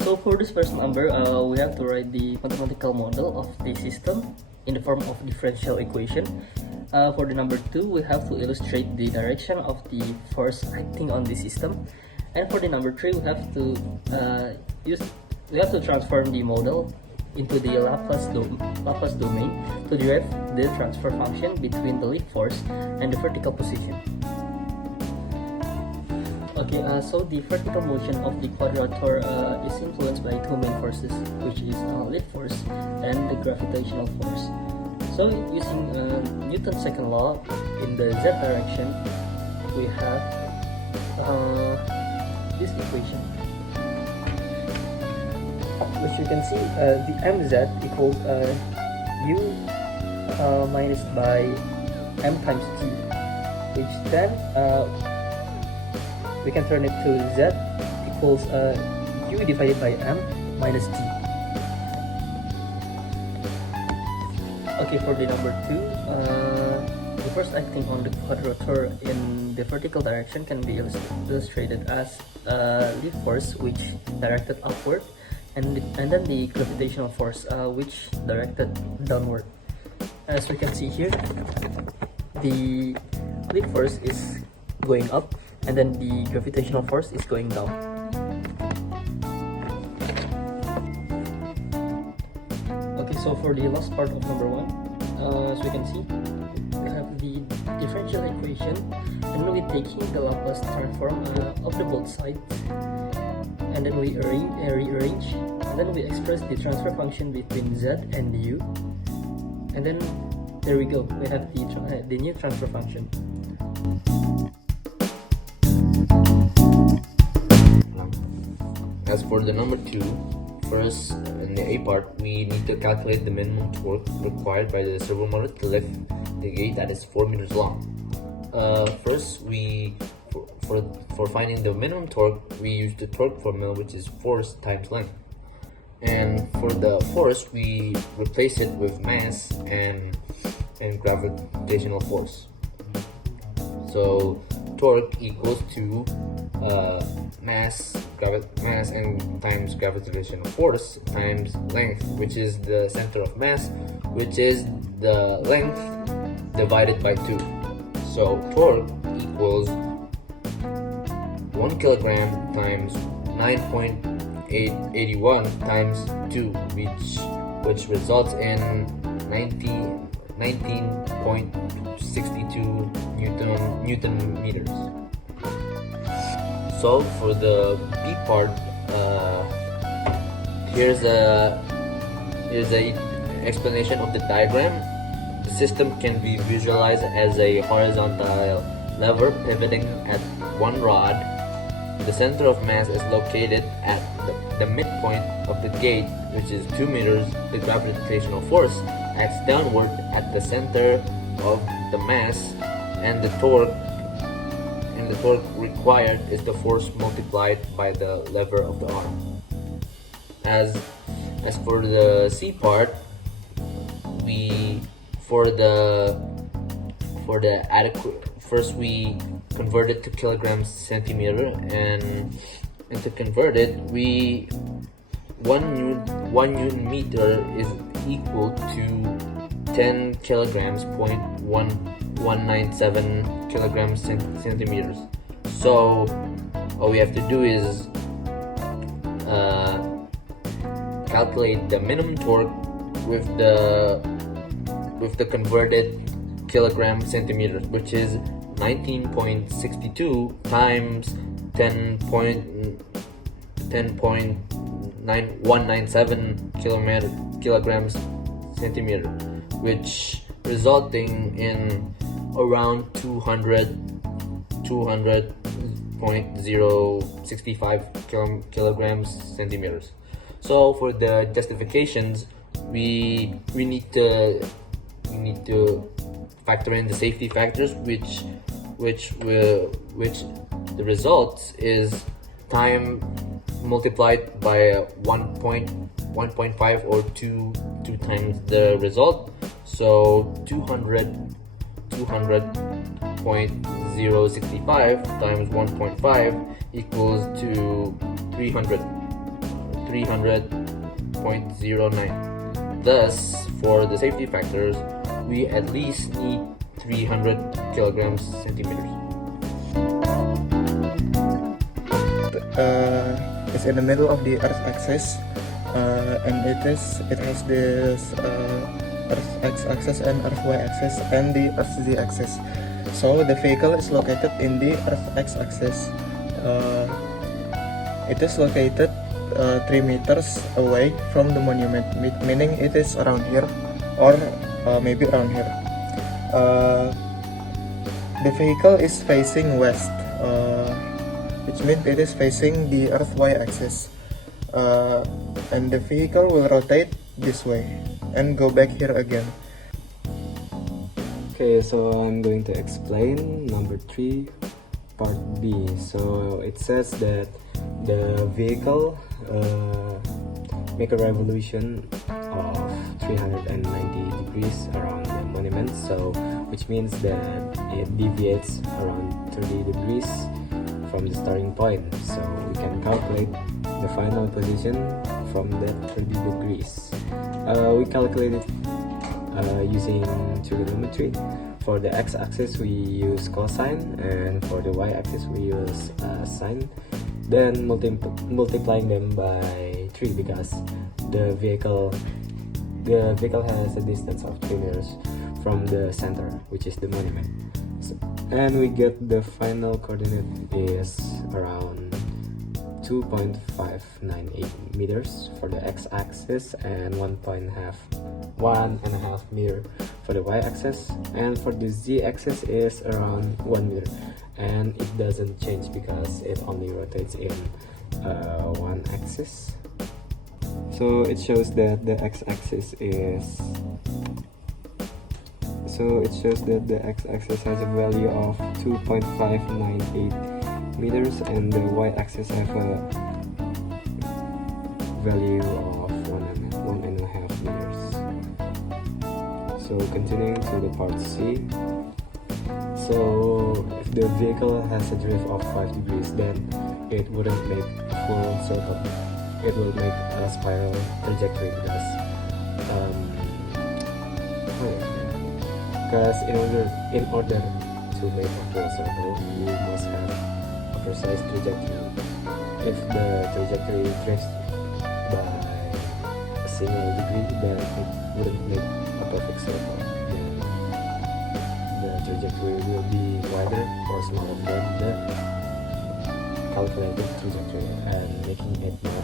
So for this first number, we have to write the mathematical model of the system in the form of differential equation. For the number 2, we have to illustrate the direction of the force acting on the system. And for the number 3, we have to transform the model into the Laplace domain to derive the transfer function between the lift force and the vertical position. Okay, so the vertical motion of the quadrature is influenced by two main forces, which is lift force and the gravitational force. So using Newton's second law in the z direction, we have this equation, which you can see the mz equals u minus by m times t, which then we can turn it to z equals u divided by m minus t. Okay, for the number 2, the force acting on the quadrature in the vertical direction can be illustrated as lift force, which directed upward, and then the gravitational force, which directed downward. As we can see here, the lift force is going up, and then the gravitational force is going down. Okay, so for the last part of number 1, as we can see, we have the differential equation, and we'll be taking the Laplace transform of the both sides, and then we rearrange, and then we express the transfer function between z and u, and then there we go, we have the new transfer function. As for the number 2, first in the A part, we need to calculate the minimum torque required by the servo motor to lift the gate that is 4 meters long. First, for finding the minimum torque, we use the torque formula, which is force times length. And for the force, we replace it with mass and gravitational force. So torque equals to mass and times gravitational force times length, which is the center of mass, which is the length divided by 2. So torque equals 1 kilogram times 9.881 times 2, which results in 19.62 Newton meters. So for the B part, here's a explanation of the diagram. The system can be visualized as a horizontal lever pivoting at one rod. The center of mass is located at the midpoint of the gate, which is 2 meters. The gravitational force acts downward at the center of the mass, and the torque required is the force multiplied by the lever of the arm. As for the C part, first we convert it to kilograms centimeter, and to convert it, 1 Newton meter is equal to 10 kilograms, 0.197 kilograms centimeters. So all we have to do is calculate the minimum torque with the converted kilogram centimeters, which is 19.62 times 10.197 kilograms centimeter, which resulting in around 200.065 kilograms centimeters. So for the justifications, we need to factor in the safety factors, which the results is time multiplied by 1.0 1.5 or 2 times the result. So 200.065 times 1.5 equals to 300.09. Thus, for the safety factors, we at least need 300 kilograms centimeters. It's in the middle of the Earth axis, and it has this Earth x-axis and Earth y-axis and the Earth z-axis. So the vehicle is located in the Earth x-axis. It is located 3 meters away from the monument, meaning it is around here or maybe around here. The vehicle is facing west, which means it is facing the Earth y-axis, and the vehicle will rotate this way and go back here again. Okay, so I'm going to explain number 3, part B. So it says that the vehicle make a revolution of 390 degrees around the monument, so which means that it deviates around 30 degrees from the starting point. So we can calculate the final position from that 30 degrees. We calculate it using trigonometry. For the x-axis we use cosine, and for the y-axis we use sine. Then multiplying them by 3 because the vehicle has a distance of 3 meters from the center, which is the monument. And we get the final coordinate is around 2.598 meters for the x-axis and 1.5 meter for the y-axis, and for the z-axis is around 1 meter, and it doesn't change because it only rotates in one axis. So it shows that the x-axis has a value of 2.598 meters, and the y-axis have a value of 1.5 meters. So continuing to the part C. So if the vehicle has a drift of 5 degrees, then it wouldn't make a full circle. It will make a spiral trajectory because in order to make a full circle, you must have a precise trajectory. If the trajectory drifts by a single degree, then it wouldn't make a perfect circle. Then the trajectory will be wider or smaller than the calculated trajectory, and making it more